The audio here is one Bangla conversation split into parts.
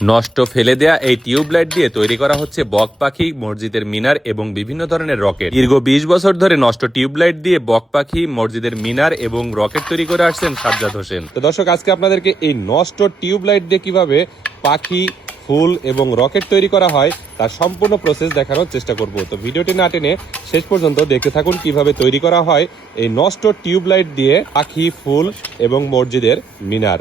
নষ্ট ফেলে দেয়া এই টিউবলাইট দিয়ে তৈরি করা হচ্ছে বক পাখি, মসজিদের মিনার এবং বিভিন্ন ধরনের রকেট। দীর্ঘ 20 বছর ধরে নষ্ট টিউবলাইট দিয়ে বক পাখি, মসজিদের মিনার এবং রকেট তৈরি করে আসছেন সাজ্জাদ হোসেন। তো দর্শক, আজকে আপনাদেরকে এই নষ্ট টিউবলাইট দিয়ে কিভাবে পাখি, ফুল এবং রকেট তৈরি করা হয় তার সম্পূর্ণ প্রসেস দেখানোর চেষ্টা করব। তো ভিডিওটি না টেনে শেষ পর্যন্ত দেখতে থাকুন কিভাবে তৈরি করা হয় এই নষ্ট টিউবলাইট দিয়ে পাখি, ফুল এবং মসজিদের মিনার।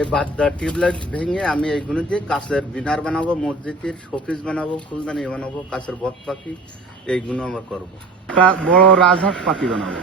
এই বাদদা টিউবলাইট ভেঙে আমি এইগুলো দিয়ে কাছের মিনার বানাবো, মসজিদের শোপিস বানাবো, ফুলদানি বানাবো, কাছের বক পাখি, এইগুলো আমরা করবো। একটা বড় রাজহাঁস পাখি বানাবো।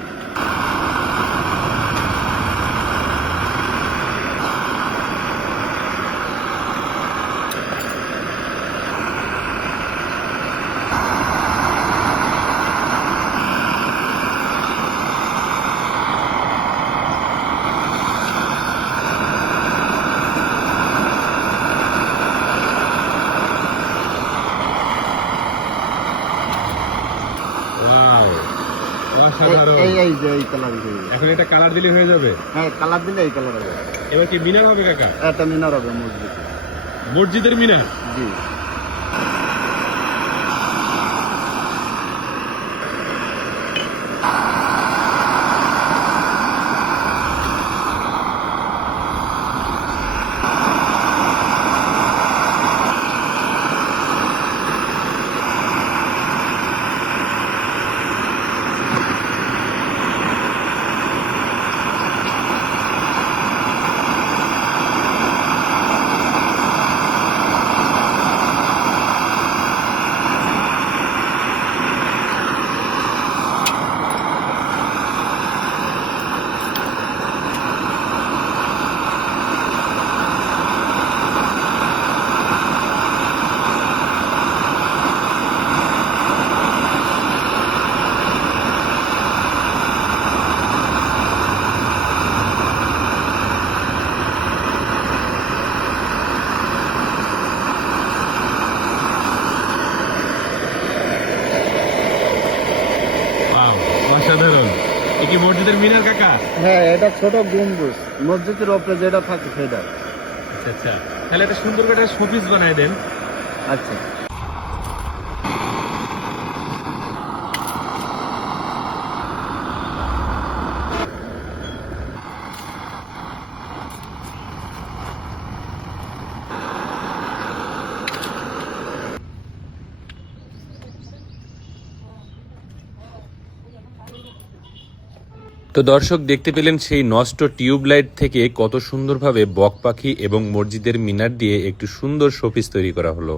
এই কালার এখন এটা কালার দিলে হয়ে যাবে? হ্যাঁ, কালার দিলে এই কালার হবে। এবার কি মিনার হবে কাকা? এটা মিনার হবে মসজিদের মিনার। জি। অসাধারণ। এ কি মসজিদের মিনার কাকা? হ্যাঁ, এটা ছোট গম্বুজ, মসজিদের উপরে যেটা থাকে সেটা। আচ্ছা আচ্ছা, তাহলে একটা সুন্দর করে শোপিস বানায় দেন। আচ্ছা। তো দর্শক, দেখতে পেলেন সেই নষ্ট টিউবলাইট থেকে কত সুন্দরভাবে বক পাখি এবং মসজিদের মিনার দিয়ে একটু সুন্দর শোপিস তৈরি করা হলো।